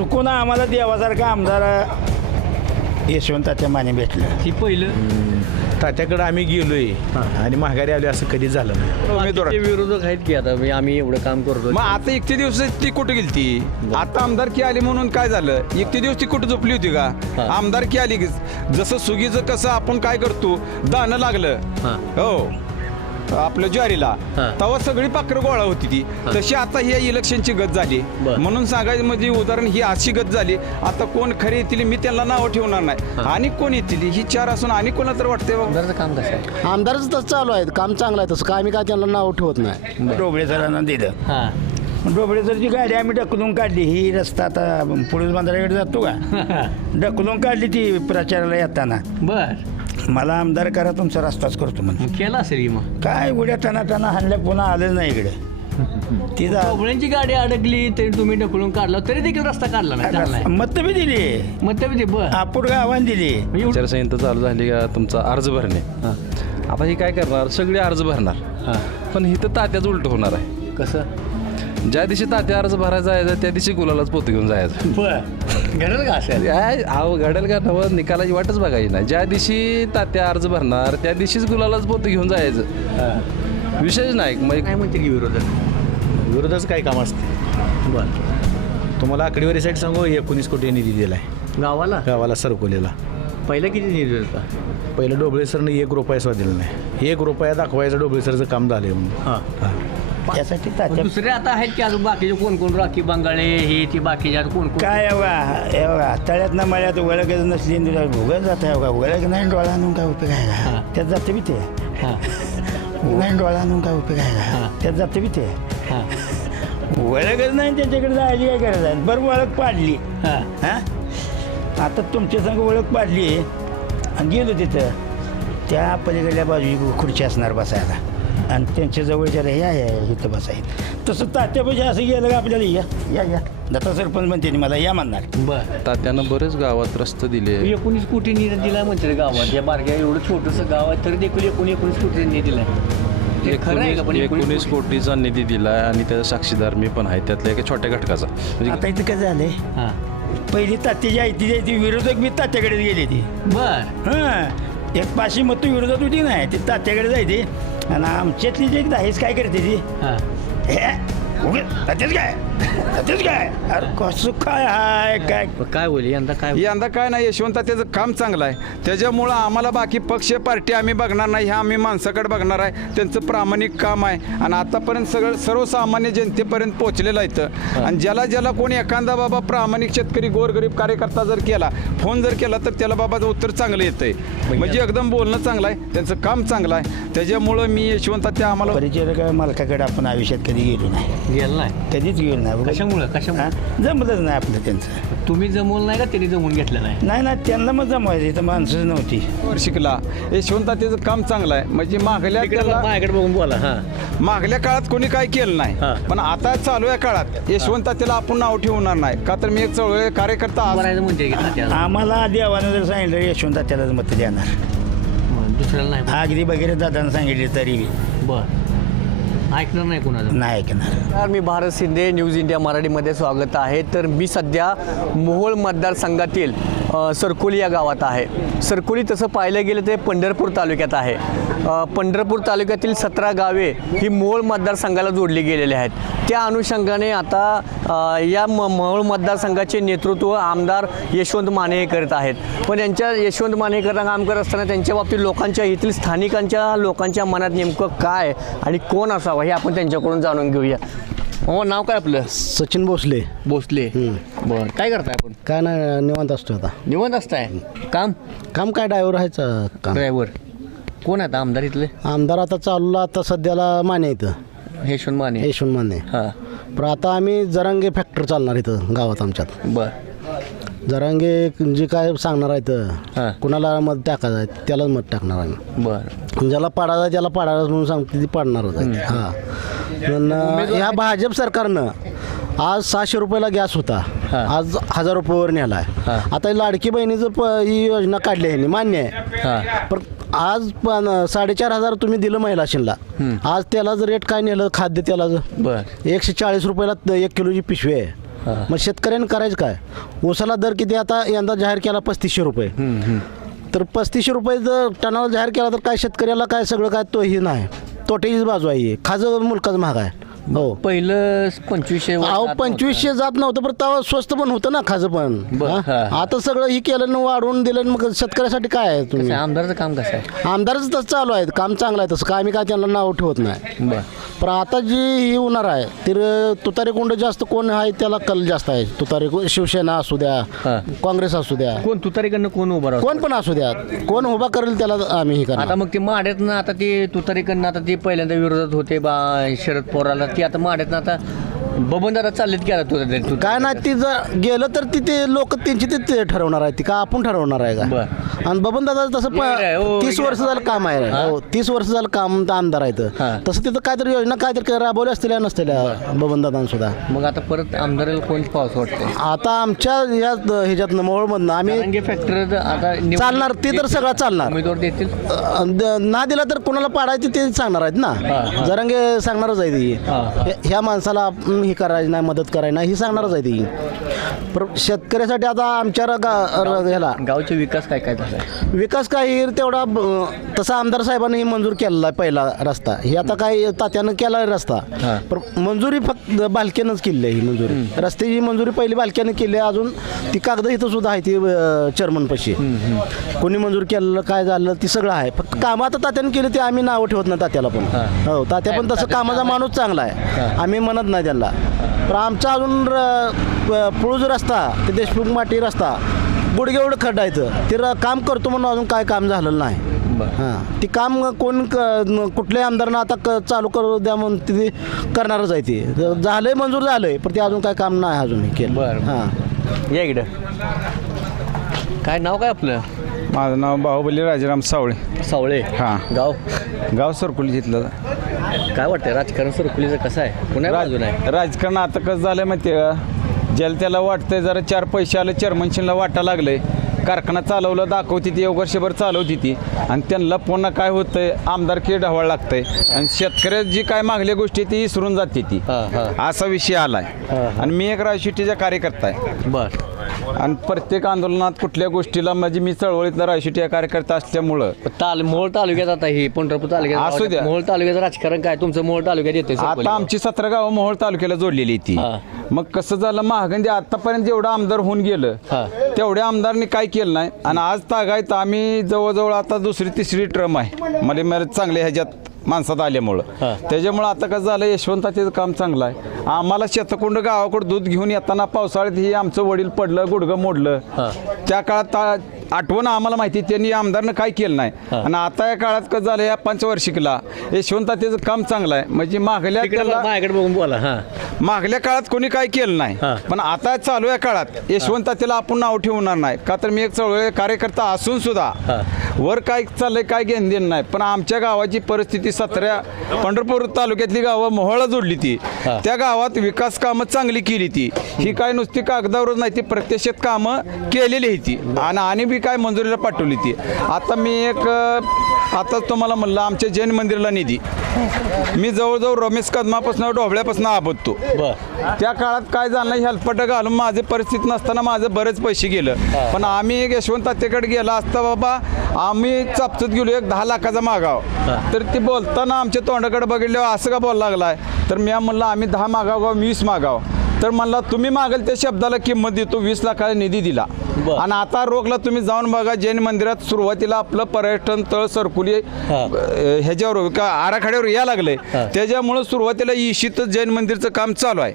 चुकून आम्हाला देवासारखा आमदार यशवंताच्या माने भेटलं. ती पहिलं? तात्याकडे आम्ही गेलोय. आणि माघारी आलो असं कधी झालं नाही. बाकीचे विरोधक आहेत की आता? म्हणजे आम्ही एवढं काम करतो मग आता एकते दिवस ती कुठे गेली ती आता आमदारकी आली म्हणून काय झालं? एकते दिवस ती कुठे झोपली होती का? हा. आमदारकी आली की जसं सुगीचं कसं आपण काय करतो दाणं लागलं. हा. हो. आपलं ज्वारीला हा. तेव्हा सगळी पाखरं गोळा होती ती. तशी आता ही इलेक्शनची गत झाली. बर. म्हणून सांगायचं म्हणजे उदाहरण ही अशी गत झाली. आता कोण खरी येतील मी त्यांना नावं ठेवणार नाही. आणि कोण येतील ही चार असून आणि कोणाला तर वाटतंय बाबा आमदारचं काम कसं आहे? आमदारच तसं चालू आहे. काम चांगलं आहे तसं. काय आम्ही काय त्यांना नाव ठेवत नाही. डोबळे सरांना दिलं. हां. डोबळे सरची गाडी आम्ही ढकलून काढली. ही रस्ता आता पोलीस बंधाऱ्याकडे जातो का? ढकलून काढली ती प्रचाराला येताना. बर. मला आमदार करा तुमचा रस्ताच करतो म्हणून मग केला असेल की मग? काय उड्या टना टना हाणल्या पुन्हा आलं नाही इकडे. ती जा कोबळ्यांची गाडी अडकली तरी तुम्ही ढकलून काढला तरी देखील रस्ता काढला नाही चांगला मत बी दिली. मग ते बर. गावान दिली. म्हणजे आचारसंहिता चालू झाली का तुमचा अर्ज भरणे. आता ही काय करणार सगळे अर्ज भरणार. हां. पण इथं तात्याच उलट होणार आहे. कसं? ज्या दिवशी तात्या अर्ज भरायचा जायचं त्या दिवशी गुलालाच पोत घेऊन जायचं. बर. घडलं का असेल काय? अहो घडेल का? नवं निकालाची वाटच बघायची नाही. ज्या दिवशी तात्या अर्ज भरणार त्या दिवशीच गुलालाच पोत घेऊन जायचं. विशेष नाही. मग काय म्हणते की विरोधक? विरोधाचं काय काम असते? बर. तुम्हाला आकडेवारी साईड सांगू एकोणीस कोटी निधी दिलाय. गावाला? गावाला सरकोलीला. पहिला किती निधी होता? पहिलं डोबळे सरनं एक रुपया सुद्धा दिला नाही. एक रुपया दाखवायचं डोबळे सरचं काम झालंय म्हणून. हां. हा. त्यासाठी तात्या दुसरे आता आहेत की अजून बाकीचे कोण कोण? राखी बांगाळे हे ती बाकीचे आता कोण कोण? काय एवढा एवढा तळ्यात ना मळ्यात वळखच नसली आणि तुला भुगत जात आहे का वळख नाही डोळा आणून काय उपयोग आहे का? त्यात जातं बी ते. हां. नाही डोळा आणून काय उपयोग आहे हा. का त्यात जातं बी ते. हां. नाही त्याच्याकडे जायची काय गरज आहे? बरं ओळख पाडली. हां. हा? आता तुमच्या संग ओळख पाडली. आणि गेलो तिथं. त्या पलीकडल्या बाजू खुर्ची असणार बसायला. आणि त्यांच्या जवळच्या रे या या इथं बसायचं तसं तात्यापाशी असं गेलं का आपल्याला? या या या. दत्ता सरपंच म्हणते मला या म्हणणार. बर. तात्यानं बरेच गावात रस्ते दिले. एकोणीस कोटी निधी दिला म्हणते रे गावात. या बारक्या एवढं छोटंसं गाव आहे तरी देखील एकूण एकोणीस कोटी निधी दिलाय. ते खरं आहे का पण एकोणीस कोटीचा निधी दिला आणि त्याचा साक्षीदार मी पण आहे त्यातल्या एका छोट्या घटकाचा. म्हणजे आता इथं काय झालंय? हां. पहिली तात्याची आई ती ती विरोधक मी तात्याकडे गेली ती बर. हां. एक पाचशे मत विरोधात होती नाही ती तात्याकडे जायची आणि आमच्यातली जी एक दहाच काय करते ती? हां. हे उगे तात्याच काय? तात्याच काय? अरे कसं काय हाय काय? काय होईल? यंदा काय होईल? यंदा काय नाही यशवंत त्याचं काम चांगलं आहे. त्याच्यामुळं आम्हाला बाकी पक्ष पार्टी आम्ही बघणार नाही ह्या आम्ही माणसाकडे बघणार आहे. त्यांचं प्रामाणिक काम आहे. आणि आतापर्यंत सगळं सर्वसामान्य जनतेपर्यंत पोहोचलेलं आहे इथं. आणि ज्याला ज्याला कोणी एखादा बाबा प्रामाणिक शेतकरी गोरगरीब कार्यकर्ता जर केला फोन जर केला तर त्याला बाबाचं उत्तर चांगलं येतंय. म्हणजे एकदम बोलणं चांगलं आहे त्यांचं काम चांगलं आहे. त्याच्यामुळं मी यशवंत त्या आम्हाला परिचारक मालकाकडे आपण आयुष्यात कधी गेलो नाही. गेलं नाही. कधीच गेलो नाही कशामुळं? कशामुळं? जमलंच नाही आपलं त्यांचं. तुम्ही जमवलं नाही का त्यांनी जमवून घेतलं नाही? नाही ना त्यांना मग जमवायचं. इथं माणसंच नव्हती. शिकला. यशवंत त्याचं काम चांगलं आहे. म्हणजे मागल्या त्याला माझ्याकडे बघून बोला हां. मागल्या काळात कोणी काय केलं हा. नाही पण आता चालू आहे काळात यशवंत त्याला आपण नाव ठेवणार नाही. का तर मी एक चळवळ कार्यकर्ता आज बरायचं म्हणते की. आम्हाला देवानं जर सांगितलं यशवंत त्यालाच मत देणार. मग दुसऱ्याला नाही अगदी वगैरे दादानं सांगितले तरी. बर. ऐकणार नाही कोणाचं. नाही ऐकणार. नमस्कार मी भारत शिंदे न्यूज इंडिया मराठीमध्ये स्वागत आहे. तर मी सध्या मोहोळ मतदारसंघातील सरकोली या गावात आहे. सरकोली तसं पाहिलं गेलं ते पंढरपूर तालुक्यात आहे. पंढरपूर तालुक्यातील सतरा गावे ही मोहोळ मतदारसंघाला जोडली गेलेली आहेत. त्या अनुषंगाने आता या म मोहोळ मतदारसंघाचे नेतृत्व आमदार यशवंत माने हे करत आहेत. पण यांच्या यशवंत माने करता काम करत असताना त्यांच्या बाबतीत लोकांच्या येथील स्थानिकांच्या लोकांच्या मनात नेमकं काय आणि कोण असावं हे आपण त्यांच्याकडून जाणून घेऊया. हो नाव काय आपलं? सचिन भोसले. भोसले. बर काय करताय आपण? काय नाही निवांत असतो आता. निवांत असताय? काम? काम काय ड्रायव्हर काम. ड्रायव्हर कोण आहेत आमदार इथले? आमदार आता चालूला आता सध्याला माने इथं. यशवंत माने. यशवंत माने. हां. पण आता आम्ही जरांगे फॅक्टर चालणार इथं गावात आमच्यात. बर. जरांगे जे काय सांगणार हा. आहे कुणाला मत टाकायचं आहे त्यालाच मत टाकणार आम्ही. बर. ज्याला पाडायचं आहे त्याला पाडायचं म्हणून सांगते ती पाडणारच आहे. हा. ह्या भाजप सरकारनं आज सहाशे रुपयाला गॅस होता. हा. आज हजार रुपयावर नेलाय. हा. आता ही लाडकी बहिणीचं प ही योजना काढली आहे मान्य आहे. हां. पण आज पण साडेचार हजार तुम्ही दिलं महिलाशीनला आज त्याला जर रेट काय नेलं खाद्य त्याला बर. एकशे चाळीस रुपयाला त- एक किलोची पिशवी आहे. मग शेतकऱ्यांनी करायचं काय? ऊसाला दर किती आता यंदा जाहीर केला पस्तीसशे रुपये. तर पस्तीसशे रुपये जर टनाला जाहीर केला तर काय शेतकऱ्याला काय सगळं काय तोही नाही. तोट्याचीच बाजू आहे. खाजं मुलकाच महाग आहे. हो. पहिलं पंचवीसशे वर अहो जात पंचवीसशे जात नव्हतं पण तेव्हा स्वस्त पण होतं ना खाजं पण. बरं, हा? हा. आता सगळं ही केलं ना वाढवून दिलं आणि मग शेतकऱ्यासाठी काय आहे. तुम्ही? आहे, आमदारचं काम कसं आहे? आमदारच तसं चालू आहे काम चांगलं आहे तसं. काय आम्ही काय त्यांना नाव ठेवत नाही. बर. पण आता जी ही होणार आहे तर तुतारी कोंड जास्त कोण आहे त्याला कल जास्त आहे. तुतारी को- शिवसेना असू द्या. काँग्रेस असू द्या. कोण तुतारीकडनं कोण उभं राहतो? कोण पण असू द्या कोण उभा करेल त्याला आम्ही हे करणार. आता मग ते माड्यातनं आता ते तुतारीकडनं आता ते पहिल्यांदा विरोधात होते बा शरद पवाराला ती आता माड्यातनं आता बबन दादा चाललेत आता तुतारी तुतारी- काय नाही ती जर गेलं तर ती ते लोक त्यांची ते- ते ठरवणार आहे ती का आपण ठरवणार आहे का? बर. आणि बबन दादा तसं आहे, हो, प- तीस. वर्ष झालं काम आहे हो? तीस वर्ष झालं काम तर आमदार आहेत हा. तसं तिथं काहीतरी योजना काहीतरी राबवल्या असतील नसलेल्या बबन दादा सुद्धा मग आता परत आमदाराला कोण पाऊस वाटतंय? आता आमच्या या ह्याच्यातनं मोहोळमधनं आम्ही फॅक्टर आता चालणार ते तर सगळं चालणार. उमेदवार देतील? अ, द- ना दिला तर कोणाला पाडायचे ते सांगणार आहेत ना. जरांगे सांगणारच आहे ती. हा. ह्या माणसाला ही करायची नाही मदत करायची नाही ही सांगणारच आहे ती. पर शेतकऱ्यासाठी आता आमच्या र- गा- र- ह्याला. गावचे विकास काय काय विकास काही तेवढा ब- तसा आमदार साहेबांनी मंजूर केलेला आहे पहिला रस्ता. हे आता काही तात्यानं केला आहे रस्ता. हा. पण मंजुरी फक्त बालक्यानंच केली आहे ही मंजुरी. रस्त्याची मंजुरी पहिली बालक्यानं केली आहे अजून ती कागद इथं सुद्धा आहे ती चेअरमन पशी. कोणी मंजूर केलेलं काय झालं ती सगळं आहे. फक्त कामं आता तात्यानं केली ते आम्ही नावं ठेवत नाही तात्याला पण. हो. तात्या पण तसं कामाचा माणूस चांगला आहे. आम्ही म्हणत नाही त्याला पण आमचा अजून पुळूज रस्ता ते देशमुख माटी रस्ता गुडघे एवढं खड्डायचं ते र- काम करतो म्हणून अजून काय काम झालेलं नाही. हां. ती काम कोण कुठल्याही आमदारांना आता क चालू करू द्या म्हणून ते करणारच आहे ते. तर झालंय मंजूर झालंय पण ते अजून काय काम नाही अजून हे केलं. बरं. हां. या इकडं. काय नाव काय आपलं? माझं नाव बाहुबली राजाराम सावळे. सावळे? हां. गाव? गाव सरकुली जिथलं. काय वाटतंय राजकारण सरकुलीचं कसं आहे? पुण्या बाजून आहे? राजकारण आता कसं झालं माहिती आहे का? ज्याला त्याला वाटतंय जरा चार पैसे आले चेअरमनशीला वाटा लागलंय. कारखाना चालवलं दाखवती ती एक वर्षभर चालवती ती. आणि त्यांना पुन्हा काय होतंय? आमदारकी ढवळ लागतंय. आणि शेतकऱ्यात जी काय मागल्या गोष्टी ती विसरून जाते ती. हां, हां. असा विषय आलाय. आणि मी एक राजशिटीचा कार्यकर्ता आहे. बर. आणि प्रत्येक आंदोलनात कुठल्या गोष्टीला म्हणजे मी चळवळीतला राजशिटी कार्यकर्ता असल्यामुळं. ताल मोहोळ तालुक्यात आता ही पंढरपूर तालुक्यात असू द्या. मोहोळ तालुक्याचं राजकारण काय? तुमचं मोहोळ तालुक्यात येते आता आमची सतरा गावं मोहोळ तालुक्याला जोडलेली ती. हा. मग कसं झालं? महागंदी आतापर्यंत जेवढं आमदार होऊन गेलं हा. तेवढ्या आमदारनी काय केलं नाही? आणि आज तागायत आम्ही जवळजवळ आता दुसरी तिसरी ट्रम आहे. मला मला चांगल्या ह्याच्यात माणसात आल्यामुळं. त्याच्यामुळं आता कसं झालं यशवंताचं काम चांगलं आहे. आम्हाला शेतकुंड गावाकडं दूध घेऊन येताना पावसाळ्यात ही आमचं वडील पडलं गुडघं मोडलं. त्या काळात आठवण आम्हाला माहिती त्यांनी आमदारनं काय केलं नाही. आणि आता या काळात कसं झालं या पंचवार्षिकला यशवंत त्याचं काम चांगलं आहे. म्हणजे मागल्या तिकडे त्याला माझ्याकडे बघून बोला हा. मागल्या काळात कोणी काय केलं नाही. पण आता चालू या काळात. यशवंत त्याला आपण नाव ठेवणार नाही. का तर मी एक चळवळ कार्यकर्ता असून सुद्धा हा. वर काय चाललंय काय घेण देण नाही. पण आमच्या गावाची परिस्थिती सतरा पंढरपूर तालुक्यातली गावं मोहळा जोडली ती. त्या गावात विकास कामं चांगली केली ती. ही काय नुसती कागदावरच नाही ती प्रत्यक्षात कामं केलेली आहे ती. आणि आणि बी काय मंजुरीला पाठवली ती. आता मी एक अं, आता तुम्हाला म्हणलं आमच्या जैन मंदिराला निधी. मी जवळजवळ रमेश कदमापासून ढोबळ्यापासून आबदतो त्या काळात काय झालं हेल्पट घालून माझे परिस्थिती नसताना माझं बरेच पैसे गेलं. पण आम्ही एक यशवंत तात्याकडे गेला असता बाबा आम्ही चापचत गेलो एक दहा लाखाचा मागाव. तर ते बोलताना आमच्या तोंडाकडे बघितल्यावर असं का बोलायला लागलाय? तर मी म्हणलं आम्ही दहा मागाव गाव वीस मागाव? तर म्हणला तुम्ही मागाल त्या शब्दाला किंमत देतो वीस लाखाचा निधी दिला. आणि आता रोखला तुम्ही जाऊन बघा जैन मंदिरात सुरुवातीला आपलं पर्यटन तळ सरकुली ह्याच्यावर का आराखड्यावर या लागले. त्याच्यामुळं सुरुवातीला इशित जैन मंदिरचं काम चालू आहे.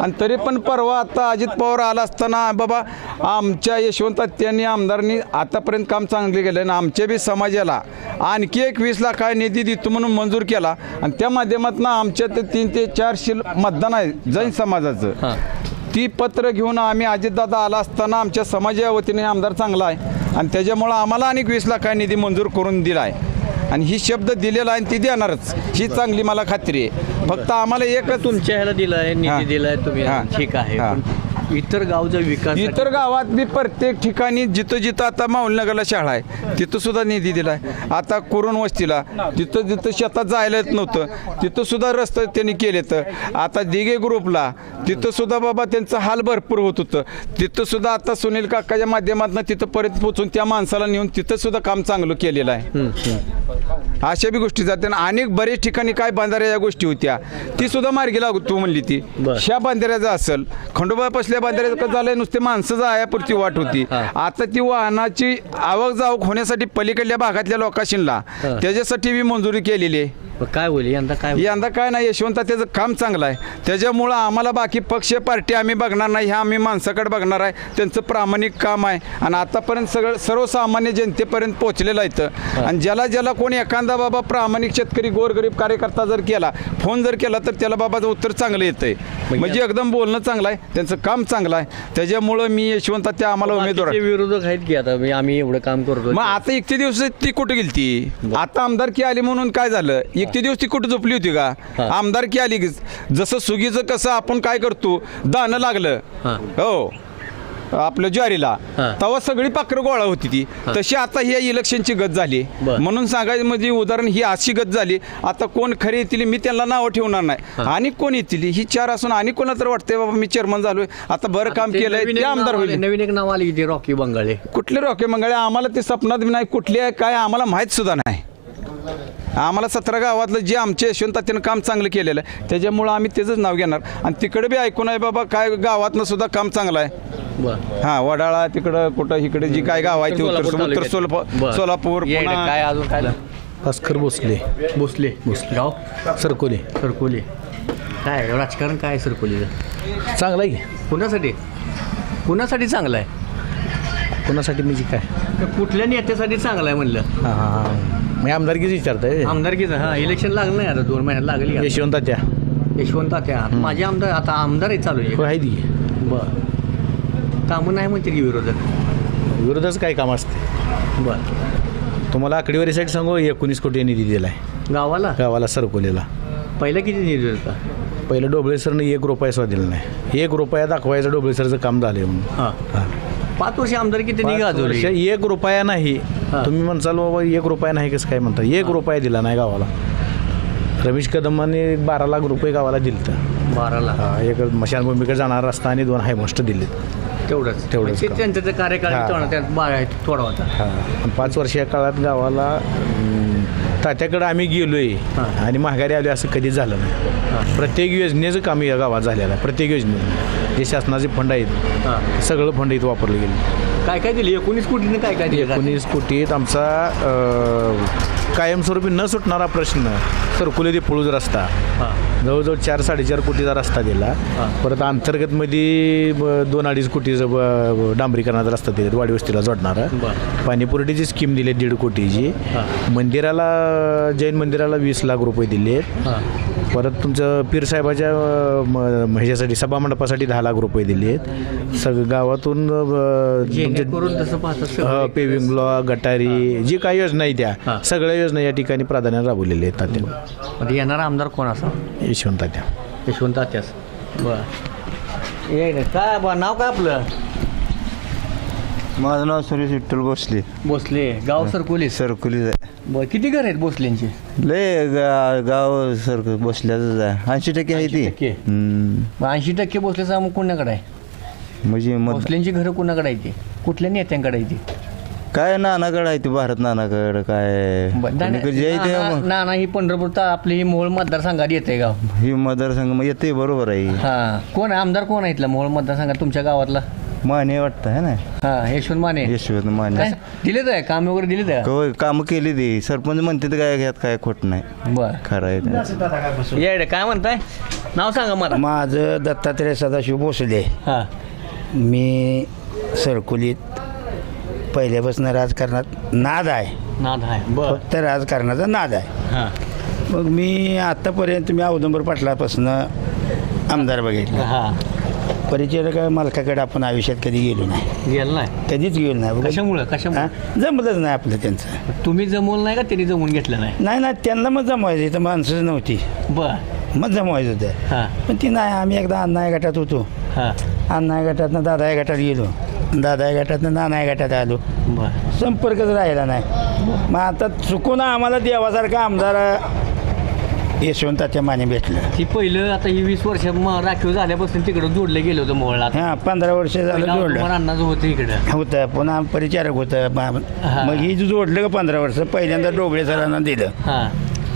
आणि तरी पण परवा आता अजित पवार आला असताना बाबा आमच्या यशवंत त्यांनी आमदारांनी आतापर्यंत काम चांगले केलं आणि आमच्या बी समाजाला आणखी एक वीस लाख हा निधी देतो म्हणून मंजूर केला आणि त्या माध्यमातून आमच्या ते तीन ते चारशे मतदान आहे जैन समाजाचं. ती पत्र घेऊन आम्ही अजितदादा आला असताना आमच्या समाजा वतीने आमदार चांगला आहे आणि त्याच्यामुळं आम्हाला अनेक वीस लाख निधी मंजूर करून दिला आहे आणि ही शब्द दिलेला आहे आणि ती देणारच ही चांगली मला खात्री आहे फक्त आम्हाला एकच तुमच्या ह्याला दिलाय हा. निधी दिलाय तुम्ही हा. ठीक आहे हा. इतर गावचा विकास इतर गावात बी प्रत्येक ठिकाणी जिथं जिथं आता माऊलनगरला शाळा आहे तिथं सुद्धा निधी दिलाय. आता कुरुण वस्तीला तिथं जिथं शेतात जायला येत नव्हतं तिथं सुद्धा रस्ते त्यांनी केले तर आता दिघे ग्रुपला तिथं सुद्धा बाबा त्यांचं हाल भरपूर होत होतं. तिथं सुद्धा आता सुनील काकाच्या माध्यमातून तिथं परत पोचून त्या माणसाला नेऊन तिथं सुद्धा काम चांगलं केलेलं आहे. अशा बी गोष्टी जाते आणि अनेक बरेच ठिकाणी काय बांधाऱ्या या गोष्टी होत्या ती सुद्धा मार्गी लागू तू म्हणली ती. ह्या बांधाऱ्याचं असेल खंडोबा पसल्या बांधाऱ्याचं कसं झालंय नुसते माणसं जायापुरती वाट होती. आता ती वाहनाची आवक जावक होण्यासाठी पलीकडल्या भागातल्या लोकांशीला त्याच्यासाठी बी मंजुरी केलेली आहे. काय होईल? यंदा काय यंदा काय नाही यशवंत त्याचं काम चांगलं आहे. त्याच्यामुळं आम्हाला बाकी पक्ष पार्टी आम्ही बघणार नाही ह्या आम्ही माणसाकडे बघणार आहे. त्यांचं प्रामाणिक काम आहे. आणि आतापर्यंत सगळं सर्वसामान्य जनतेपर्यंत पोहोचलेलं आहे इथं. आणि ज्याला ज्याला कोणी एखादा बाबा प्रामाणिक शेतकरी गोरगरीब कार्यकर्ता जर केला फोन जर केला तर त्याला बाबाचं उत्तर चांगलं येतंय. म्हणजे एकदम बोलणं चांगलं आहे त्यांचं काम चांगलं आहे. त्याच्यामुळं मी यशवंत त्या आम्हाला उमेदवार बाकीचे विरोधक आहेत की आता? मी- आम्ही एवढं काम करतो मग आता इतके दिवस ती कुठे गेली ती आता आमदारकी आली म्हणून काय झालं? इतके दिवस ती कुठे झोपली होती का? आमदारकी आली की? जसं सुगीचं कसं आपण काय करतो दाणं लागलं. हो. आपल्या ज्वारीला. तेव्हा सगळी पाखरं गोळा होती ती. तशी आता ही इलेक्शनची गत झाली. म्हणून सांगायचं म्हणजे उदाहरण ही अशी गत झाली. आता कोण खरी येतील मी त्यांना नावं ठेवणार नाही. आणि कोण येतील? ही चार असून आणि कोणाला तर वाटतंय बाबा मी चेअरमन झालोय. आता बरं काम केलंय ते आमदार होईल. नवीन एक नाव आले रॉकी बंगाळे कुठले रॉके मंगळे आम्हाला ते सपनात नाही कुठले आहे काय आम्हाला माहीत सुद्धा नाही. आम्हाला सतरा गावातलं जे आमचे यशवंत त्यानं काम चांगलं केलेलं आहे त्याच्यामुळं आम्ही त्याचंच नाव घेणार. आणि तिकडे बी ऐकून आहे बाबा काय गावातनं सुद्धा काम चांगलं आहे. बर. हा वडाळा तिकडं कुठं इकडे जी काय गाव आहे ती उत्तर उत्तर. सोलापूर. सोलापूर पुन्हा काय अजून काय भास्कर भोसले. भोसले. गाव? सरकोली. सरकोली. काय राजकारण काय आहे सरकोलीचं चांगला आहे की? कुणासाठी? कुणासाठी चांगलं आहे? कोणासाठी म्हणजे काय? कुठल्या नेत्यासाठी चांगलं आहे म्हणलं? हां हां हां. मी आमदारकीच विचारताय. आमदारकीचं हा इलेक्शन लागलं नाही आता दोन महिन्यात लागली का? यशवंत त्या यशवंत त्या माझे आमदार आता आमदार आहे चालू आहे. आहे ती. बर. कामं नाही म्हणते की विरोधक. विरोधाचं काय काम असते? बर. तुम्हाला आकडेवारीसाठी सांगू एकोणीस कोटी निधी दिला आहे गावाला? गावाला सरकोलीला पहिलं किती निधी होता? पहिलं डोबळे सरनं एक रुपया सुद्धा दिला नाही. एक रुपया दाखवायचं डोबळे सरचं काम झालं म्हणून. हां. हां. पाच वर्ष आमदार किती पाच गाजवली वर्ष एक रुपया नाही. तुम्ही म्हणसाल बाबा एक रुपया नाही कसं काय म्हणता? एक रुपया दिला नाही गावाला. रमेश कदमाने बारा लाख रुपये गावाला दिलं बाराला हा एक मशानभूमीकडे जाणारा रस्ता आणि दोन हायमस्ट दिलेत. तेवढंच. तेवढंच ते काम. त्यांचं ते कार्यकाळ हां. त्यात बारा थोडा होता. हा. पाच वर्ष या काळात गावाला तात्याकडे आम्ही गेलोय. आणि माघारी आलो असं कधीच झालं नाही. प्रत्येक योजनेचं काम या गावात झालेलं आहे. प्रत्येक योजने जे शासनाचे फंड आहेत. सगळं फंड इथं वापरलं गेलं. काय काय दिली? एकोणीस कोटीने काय काय दिलं एकोणीस कोटीत आमचा कायमस्वरूपी न सुटणारा प्रश्न सरकुले ते पुळूज रस्ता हां. जवळजवळ चार साडेचार कोटीचा रस्ता दिला. परत अंतर्गतमध्ये ब- दोन अडीच कोटीचं ब- डांबरीकरणाचा रस्ता दिले वाडी वस्तीला जोडणारा. पाणीपुरवठ्याची स्कीम दिली दीड कोटीची. मंदिराला जैन मंदिराला वीस लाख रुपये दिले हां. परत तुमचं पीरसाहेबाच्या अं, म- ह्याच्यासाठी सभामंडपासाठी दहा लाख रुपये दिलेत सगळं गावातून अं, तुमचे करून तसं पाहता सगळं पेविंग ब्लॉक गटारी जी काही योजना आहे त्या. सगळ्या योजना या ठिकाणी प्राधान्याने राबवलेल्या आहेत तात्या. म्हणजे येणारा आमदार कोण असा? यशवंत तात्या. यशवंत तात्यास बर. ये रे, काय बा नाव काय आपलं? माझं नाव सुरेश विठ्ठल भोसले. भोसले. गाव सरकोली सरकुलीच आहे. बर किती घर आहेत भोसलेंची? लय गा गाव सर बसल्याच आहे. ऐंशी टक्के आहे ती. 80% हम्म. ऐंशी टक्के भोसलेचा मग कोणाकडे आहे? म्हणजे भोसलेंची घरं कोणाकडे आहे ती? कुठल्या नेत्यांकडे आहे ती? काय नानाकडं आहे ती भारत नानाकडं काय? जे ते नाना- मग? नाना ही पंढरपूर ता- आपली ही मोहोळ मतदारसंघात येते गाव. ही मतदारसंघ मग येते बरोबर आहे. हा. कोण आहे? आमदार कोण आहे इथला मोहोळ मतदारसंघात तुमच्या गावातला? माने वाटतं आहे ना? हा यशवंत माने. यशवंत माने. काय? दिलेत आहे? काम वगैरे दिलेत आहे? कामं केली ती. सरपंच म्हणते काय घ्यात काय खोट नाही. बर. खरं आहे त्यांचं. काय म्हणताय? नाव सांगा मला. माझं दत्तात्रय सदाशिव भोसले. हा. मी सरकुलीत पहिल्यापासून राजकारणात नाद आहे. नाद आहे. बर. फक्त राजकारणाचा नाद आहे. हा. मग मी आत्तापर्यंत मी औदंबर पाटलापासून आमदार बघितला. हा. परिचय काय मालकाकडे आपण आयुष्यात कधी गेलो नाही. गेलं नाही. कधीच गेलो नाही. कशामुळं? हा? कशामुळे? जमलंच नाही आपलं त्यांचं. तुम्ही जमवलं नाही का? त्यांनी जमवून घेतलं नाही. नाही ना त्यांना मग जमवायचं. इथं माणसंच नव्हती. बर. मग जमवायचं होतं. हा. पण ती नाही आम्ही एकदा अन्नाय गटात होतो. हां. अण्णा गटातनं दादा या गटात गेलो. दादा या गटातनं नाना गटात आलो. बर. संपर्कच राहिला नाही. मग आता चुकून आम्हाला देवासारखा आमदार यशवंताच्या माने भेटलं. ती पहिलं आता ही वीस वर्ष म- राखीव झाल्यापासून तिकडं जोडलं गेलं होतं मोहळला हां पंधरा वर्ष झालं जोडलं. अन्नाचं होतं इकडं. होतं पुन्हा परिचारक होतं मग हा. मग ही जोडलं का पंधरा वर्ष. पहिल्यांदा डोबळे सरांना दिलं. हां.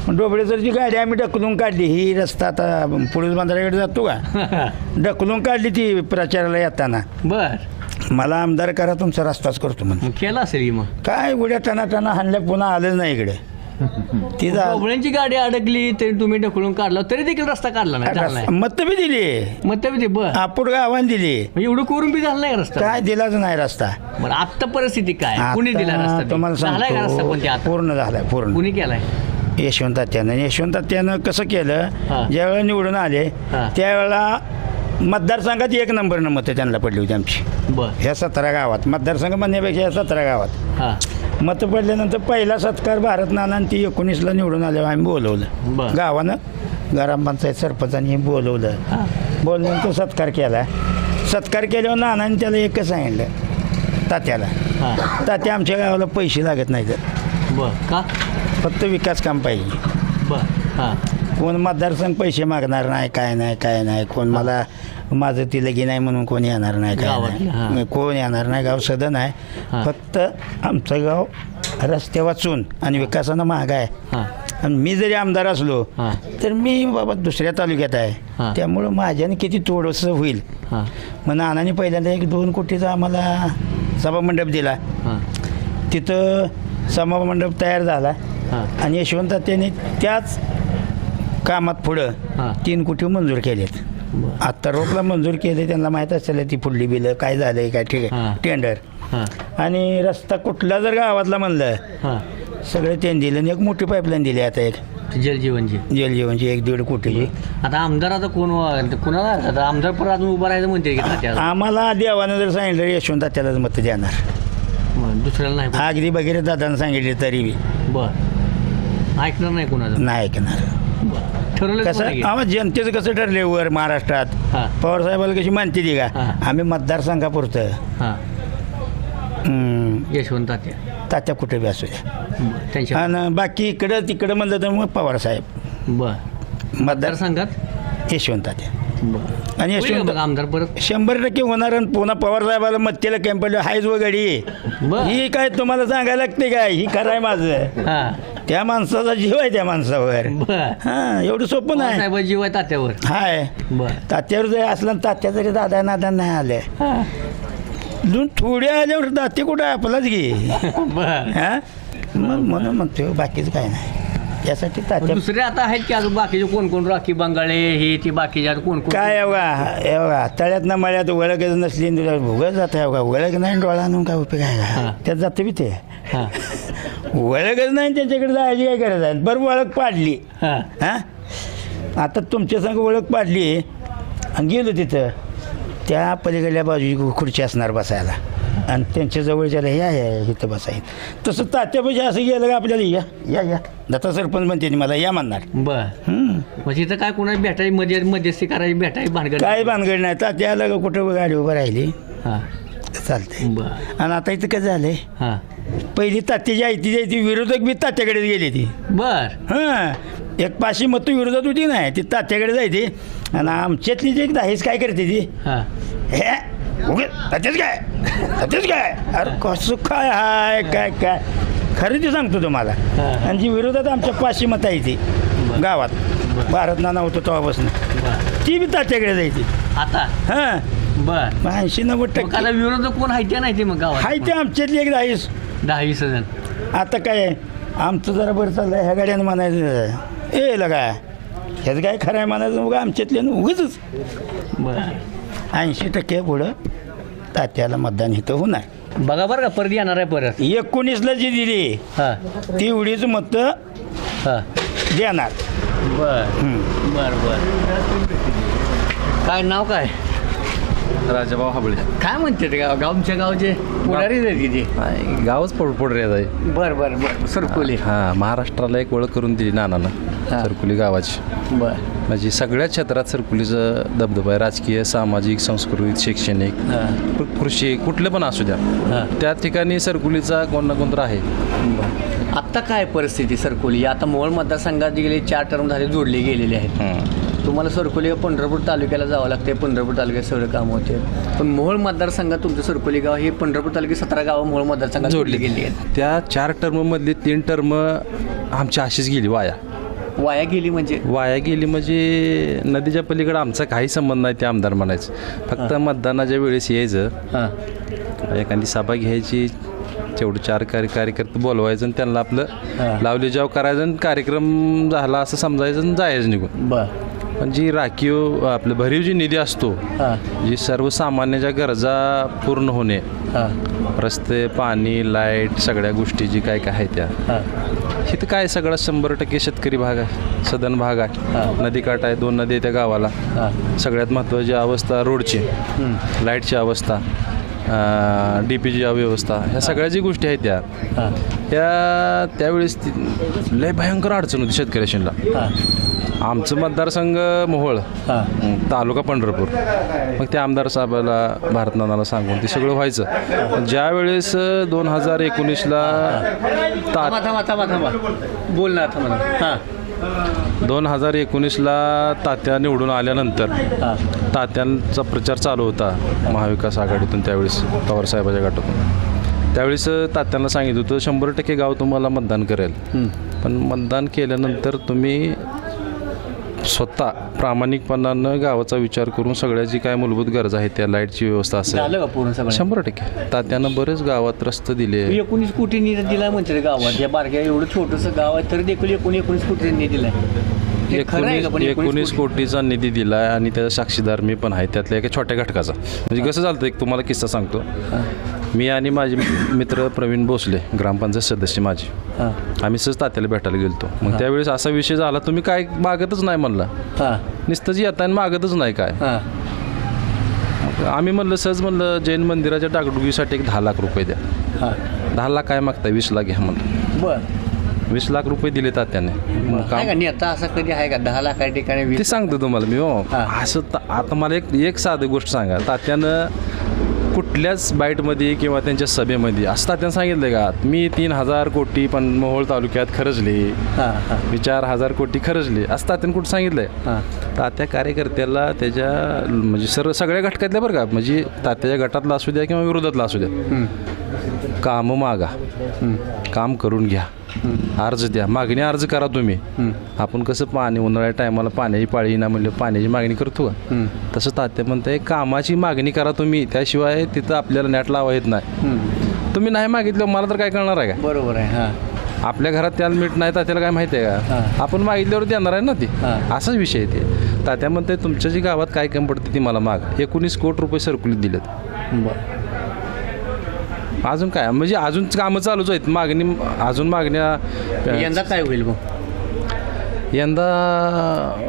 मग डोबळे सरची गाडी आम्ही ढकलून काढली. ही रस्ता आता पोलीस बंधाऱ्याकडे जातो का? ढकलून काढली ती प्रचाराला येताना. बर. मला आमदार करा तुमचा रस्ताच करतो म्हणून. मग केलं असेल की मग? काय उड्या टना टना हाणल्या पुन्हा आलंच नाही इकडे. ती जा गाडी अडकली तरी तुम्ही ढकलून काढला तरी देखील रस्ता काढला नाही झाला नाही. मत बी दिली. मग ते बर. गावान दिली. एवढं करून बी झालं नाही रस्ता? काय दिलाच नाही रस्ता. बरं आत्ता परिस्थिती काय? कुणी आता दिला रस्ता तुम्हाला? झालाय का रस्ता सांगतो आता? पूर्ण झालाय पूर्ण. कुणी केलाय? यशवंत त्यानं यशवंत त्यानं कसं हा. केलं ज्यावेळेला निवडून आले हा. त्यावेळेला मतदारसंघात एक नंबरनं मतं त्यांना पडली होती आमची. बर. ह्या सतरा गावात. मतदारसंघ म्हणण्यापेक्षा या सतरा गावात. हां. मतं पडल्यानंतर पहिला सत्कार भारत नाना आणि ती एकोणीसला निवडून आल्यावर आम्ही बोलवलं. गावानं ग्रामपंचायत सरपंचांनी बोलवलं. हां. बोलल्यानंतर सत्कार केला. सत्कार केल्यावर नानाने त्याला एकच सांगितलं. तात्याला. हां. तात्या आमच्या गावाला पैसे लागत नाहीत. बर. का? फक्त विकास काम पाहिजे. बर. हां. कोण मतदारसंघ पैसे मागणार नाही काय नाही काय नाही. कोण मला माझं ती लगी नाही म्हणून कोण येणार नाही काय गावातलं, हां. नाही कोण येणार नाही गाव सदन आहे. फक्त आमचं गाव रस्ते वाचून आणि विकासानं महाग आहे. हां. आणि मी जरी आमदार असलो हां. तर मी बाबा दुसऱ्या तालुक्यात आहे. त्यामुळं माझ्याने किती थोडंसं होईल. हां. मग नानाने पहिल्यांदा एक दोन कोटीचा आम्हाला सभामंडप दिला. हां. तिथं सभामंडप तयार झाला. हां. आणि यशवंत त्याने त्याच कामात पुढं हां. तीन कोटी मंजूर केलेत. बरं. आत्ता रोखला मंजूर केले त्यांना माहीत असेल ती पुढली बिलं काय झालंय काय ठीक हां. आहे टेंडर. हां. आणि रस्ता कुठला जर गावातला म्हणलं हां. सगळे त्यांनी दिलं आणि एक मोठी पाईपलाईन दिली आता एक. जलजीवनची जलजीवनची एक दीड कोटीची आता आमदार आता कोण व्हा- कुणाला आता आमदार पण अजून उभा राहायचं म्हणते की तात्या आम्हाला देवानं जर सांगितलं यशवंत त्यालाच मत देणार. मग दुसऱ्याला नाही अगदी वगैरे दादानं सांगितले तरी बी. बर. ऐकणार नाही कोणाचं? नाही ऐकणार. ठरवलं? कसं? जनतेचं कसं ठरले वर महाराष्ट्रात? हां. पवार साहेबाला कशी मानते ती का? हां. आम्ही मतदारसंघापुरतं. हां. हम्म, यशवंत तात्या. तात्या कुठे बी असू द्या बरं. त्यांच्या आणि बाकी इकडं तिकडं म्हणलं तर मग पवार साहेब. बर. मतदार मतदारसंघात? यशवंत तात्या. आणि यशवंत आमदार परत? शंभर टक्के होणार आणि पुन्हा पवार साहेबाला मत्तेला कॅम्प पडलं हायच व गाडी बर. ही काय तुम्हाला सांगायला लागते काय? ही खरं आहे माझं. हां. त्या माणसाचा जीव आहे त्या माणसावर. बर. हा एवढं सोपं नाही. साहेब जीव आहे तात्यावर. हाय. बर. तात्यावर जर असलं तात्या जरी दादा नादा नाही आले. दोन थोडे आल्यावर दाते कुठं आपलाच घे बर. हा? मग म्हणून म्हणतो बाकीचं काय नाही. यासाठी तात्या दुसरे आता आहेत की अजून बाकीचे कोण कोण? राखी बंगाळे हे ती बाकीचे आता कोण कोण? काय एवढा एवढा तळ्यात ना मळ्यात ओळखच नसली आणि तुला भुगत जात आहे ओळख नाही डोळा आणून काय उपयोग आहे. का त्यात जातं बी ते. हां. ओळखच नाही त्यांच्याकडे जायची काय गरज आहे? बरं ओळख पाडली. हां. हां? आता तुमच्या संग ओळख पाडली आणि गेलो तिथं. त्या पलीकडल्या बाजू खुर्ची असणार बसायला. आणि त्यांच्या जवळच्याला हे आहे इथं बसायचं. तसं तात्यापाशी असं गेलं का आपल्याला? या या या. दत्ता सरपंच म्हणते मला या म्हणणार. बर. हम्म. म्हणजे इथं काय कोणाची भेटायची मध्ये मध्यस्थी करायची भेटायची भानगड काय भानगड नाही. तात्या आलं का कुठं गाडी उभं राहिली? हां. चालतंय. बर. आणि आता इथं काय झालंय? हां. पहिली तात्याची आई ती ती विरोधक बी तात्याकडेच गेली ती. बर. हां. एक पाचशे मतं विरोधात होती नाही ती तात्याकडे जायची. आणि आमच्यातली जी एक दहाच काय करते ती? हां. हे उगे तात्याच काय? तात्याच काय? अरे कसं काय हाय काय काय? खरं ते सांगतो तुम्हाला. आणि जी विरोधात आमच्या पाचशे मतं आहे ती गावात. भारत नाना होतो तेव्हापासून. ती बी तात्याकडे जायची. आता? हां. बर. मग ऐंशी नव्वद टक्के. विरोधक कोण आहे ते नाही ते मग गावात. हाय ते आमच्यातली एक दहावीस दहा वीस जण. आता काय आहे, आमचं जरा बरं चाललंय. ह्या गाड्यानं म्हणायचं ए लगा. ह्याचं काय खरं आहे म्हणायचं? उगा आमच्यातले उगच बर. ऐंशी टक्के पुढं तात्याला मतदान इथं होणार. बघा बरं का परत येणार आहे परत. एकोणीसला जी दिली हां. ती उडीच मत हां. देणार. बर. हम्म. बर बर. काय नाव काय? राजाभाऊ हाबळे. काय म्हणते ते गाव? गावच्या गावचे पुढारीच आहेत किती नाही, गावच पडपड रे आहे बर बर बर. सरकोली. हा महाराष्ट्राला एक ओळख करून दिली नानानं. हा. सरकुली गावाची. बर. म्हणजे सगळ्या क्षेत्रात सरकुलीचं दबदबा आहे. राजकीय सामाजिक सांस्कृतिक शैक्षणिक कृषी कुठलं पण असू द्या. त्या ठिकाणी सरकुलीचा कोण ना कोणतं आहे. आत्ता काय परिस्थिती सरकोली? आता मोहोळ मतदारसंघात गेले चार टर्म झाले जोडले गेलेले आहेत. तुम्हाला सरकोली पंढरपूर तालुक्याला जावं लागते पंढरपूर तालुक्यात सगळं काम होते पण मोहोळ मतदारसंघात तुमचं सरकोली गाव हे पंढरपूर तालुक्यात सतरा गावं मोहोळ मतदारसंघात जोडली. गेली आहेत. त्या चार टर्ममधली तीन टर्म आमची अशीच गेली वाया. वाया गेली म्हणजे? वाया गेली म्हणजे नदीच्या पलीकडे आमचा काही संबंध नाही ते आमदार म्हणायचं. फक्त मतदानाच्या वेळेस यायचं. एखादी सभा घ्यायची तेवढं चार कार्य कार्यकर्ते बोलवायचं आणि त्यांना आपलं लावली जाव करायचं आणि कार्यक्रम झाला असं समजायचं आणि जायचं निघून. बर. पण जी राखीव आपलं भरीव जी निधी असतो जी सर्वसामान्याच्या गरजा पूर्ण होणे रस्ते पाणी लाइट सगळ्या गोष्टी जी काय काय त्या. इथं काय सगळा शंभर टक्के शेतकरी भाग आहे सदन भाग आहे. नदीकाठ आहे दोन नदी त्या गावाला. सगळ्यात महत्त्वाची अवस्था रोडची. लाईटची अवस्था. डी पीची अव्यवस्था ह्या सगळ्या जी गोष्टी आहेत त्या त्या त्यावेळेस ती लय भयंकर अडचण होती शेतकऱ्याशीला आमचं मतदारसंघ मोहोळ तालुका पंढरपूर. मग त्या आमदार साहेबाला भारतनानाला सांगून ते सगळं व्हायचं. ज्या वेळेस दोन हजार एकोणीसला ता दोन हजार एकोणीसला तात्या निवडून आल्यानंतर तात्यांचा प्रचार चालू होता महाविकास आघाडीतून त्यावेळेस पवारसाहेबाच्या गटातून. त्यावेळेस तात्यांना सांगितलं होतं शंभर टक्के गाव तुम्हाला मतदान करेल. पण मतदान केल्यानंतर तुम्ही स्वतः प्रामाणिकपणानं गावाचा विचार करून सगळ्या जी काय मूलभूत गरज आहेत त्या लाईटची व्यवस्था झालं असेल का पूर्ण सगळं? शंभर टक्के. तात्यानं बरेच गावात रस्ते दिले. एकोणीस कोटी निधी दिला म्हणते रे गावात. या बारक्या एवढं छोटंसं गाव आहे तरी देखील एकूण एकोणीस कोटी निधी दिलाय. हे खरं आहे का पण एकोणीस एकोणीस कोटी? कोटीचा निधी दिला आहे आणि त्याचा साक्षीदार मी पण आहे त्यातल्या एका छोट्या घटकाचा. म्हणजे कसं झालं एक तुम्हाला किस्सा सांगतो. मी आणि माझे मित्र प्रवीण भोसले ग्रामपंचायत सदस्य माझे. हां. आम्ही सहज तात्याला भेटायला गेलतो. मग त्यावेळेस असा विषय झाला तुम्ही काय मागतच नाही म्हणला. हां. नुसतं जी येताना मागतच नाही काय. हां. आम्ही म्हणलं सहज म्हणलं जैन मंदिराच्या डागडुगीसाठी एक दहा लाख रुपये द्या. हां. दहा लाख काय मागताय? वीस लाख घ्या म्हणलं बर. वीस लाख रुपये दिले तात्याने. मग आहे काम का नेता असा कधी आहे का? दहा लाखा ठिकाणी ते वीस सांगतो तुम्हाला मी हो. हा. असं ता- आता मला एक एक साधी गोष्ट सांगा. तात्यानं कुठल्याच बाईटमध्ये किंवा त्यांच्या सभेमध्ये असं तात्यानं सांगितलं का? मी तीन हजार कोटी पण मोहोळ तालुक्यात खरचले मी चार हजार कोटी खरचले असं तात्यानं कुठं सांगितलंय? हां. तात्या कार्यकर्त्याला त्याच्या म्हणजे सर्व सगळ्या घटकातल्या बरं का? म्हणजे तात्याच्या गटातला असू द्या किंवा विरोधातला असू द्या. कामं मागा. काम करून घ्या. अर्ज द्या. मागणी अर्ज करा तुम्ही. आपण कसं पाणी उन्हाळ्या टायमाला पाण्याची पाळी ना म्हणलं पाण्याची मागणी करतो का? तसं तात्या म्हणताय कामाची मागणी करा तुम्ही. त्याशिवाय तिथं आपल्याला नॅट लावा येत नाही. तुम्ही नाही मागितलं मला तर काय कळणार आहे बरोबर आहे हां. का आपल्या घरात त्याला मीठ नाही तात्याला काय माहिती आहे का. आपण मागितल्यावर देणार आहे ना ती. असाच विषय आहे ते. तात्या म्हणते तुमच्या जी गावात काय कमी पडते ती मला माग. एकोणीस कोटी रुपये सर्कुलीत दिलेत. बर. अजून काय? म्हणजे अजून कामं चालूच आहेत. मागणी अजून मागण्या यंदा काय होईल मग? यंदा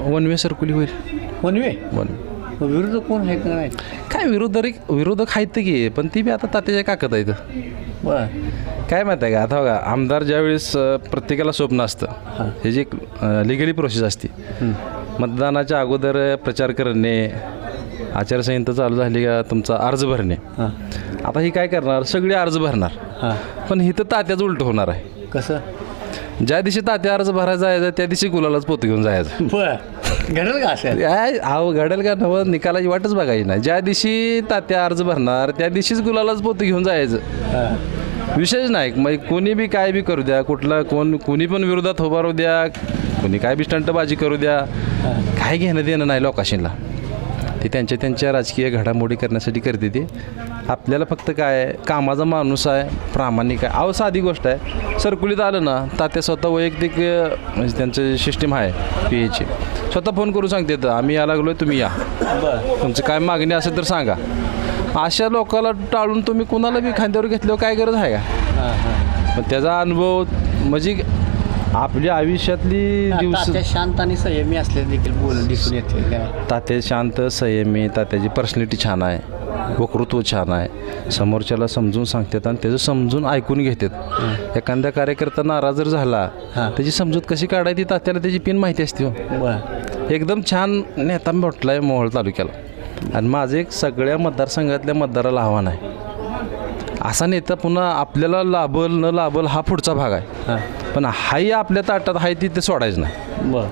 वन वे सर्कुली होईल. वनवे वन विरुद्ध कोण आहे का नाही? काय विरोधक विरोधक आहेत की पण ती बी आता तात्याच्या काकत आहेत. बर. काय माहिती आहे का? आता बघा आमदार ज्यावेळेस प्रत्येकाला स्वप्न असतं. हे. जी लिगली प्रोसेस असते. मतदानाच्या अगोदर प्रचार करणे आचारसंहिता चालू झाली का तुमचा अर्ज भरणे? आता ही काय करणार? सगळे अर्ज भरणार. हां. पण इथं तात्याचं उलट होणार आहे. कसं? ज्या दिवशी तात्या अर्ज भरायला जायचं त्या दिवशी गुलालाच पोत घेऊन जायचं. घडेल का असं? काय आव घडेल का नवं? निकालाची वाटच बघायची नाही. ज्या दिवशी तात्या अर्ज भरणार त्या दिवशीच गुलालाच पोत घेऊन जायचं. विषयच नाही. मग कोणी बी काय बी करू द्या. कुठला कोण कोणी पण विरोधात उभारू द्या. कोणी काय बी स्टंटबाजी करू द्या. काय घेणं देणं नाही लोकाशीला. ते त्यांच्या त्यांच्या राजकीय घडामोडी करण्यासाठी करते ते. आपल्याला फक्त काय कामाचा माणूस आहे प्रामाणिक आहे. अहो साधी गोष्ट आहे. सरकुलीत आलं ना तात्या स्वतः वैयक्तिक म्हणजे त्यांचं सिस्टीम आहे पी एची स्वतः फोन करून सांगते तर आम्ही या लागलो तुम्ही या. तुमचं काय मागणी असेल तर सांगा. अशा लोकाला टाळून तुम्ही कुणाला बी खांद्यावर घेतल्यावर काय गरज आहे का? पण त्याचा अनुभव म्हणजे आपल्या आयुष्यातली दिवस शांत आणि संयमी असले देखील बोल दिसून येते तात्या शांत संयमी तात्याची पर्सनॅलिटी छान आहे वक्तृत्व छान आहे. समोरच्याला समजून सांगतात आणि त्याचं समजून ऐकून घेतात. एखाद्या कार्यकर्ता नाराज जर झाला त्याची समजूत कशी काढायची? तात्याला त्याची पिन माहिती असते हो. एकदम छान नेता आहे मोहोळ तालुक्याला. आणि माझं एक सगळ्या मतदारसंघातल्या मतदाराला आव्हान आहे. असा नेता पुन्हा आपल्याला लाभल न लाभल हा पुढचा भाग आहे. पण हाही आपल्या ताटात आहे ती ते सोडायचं नाही. बरं.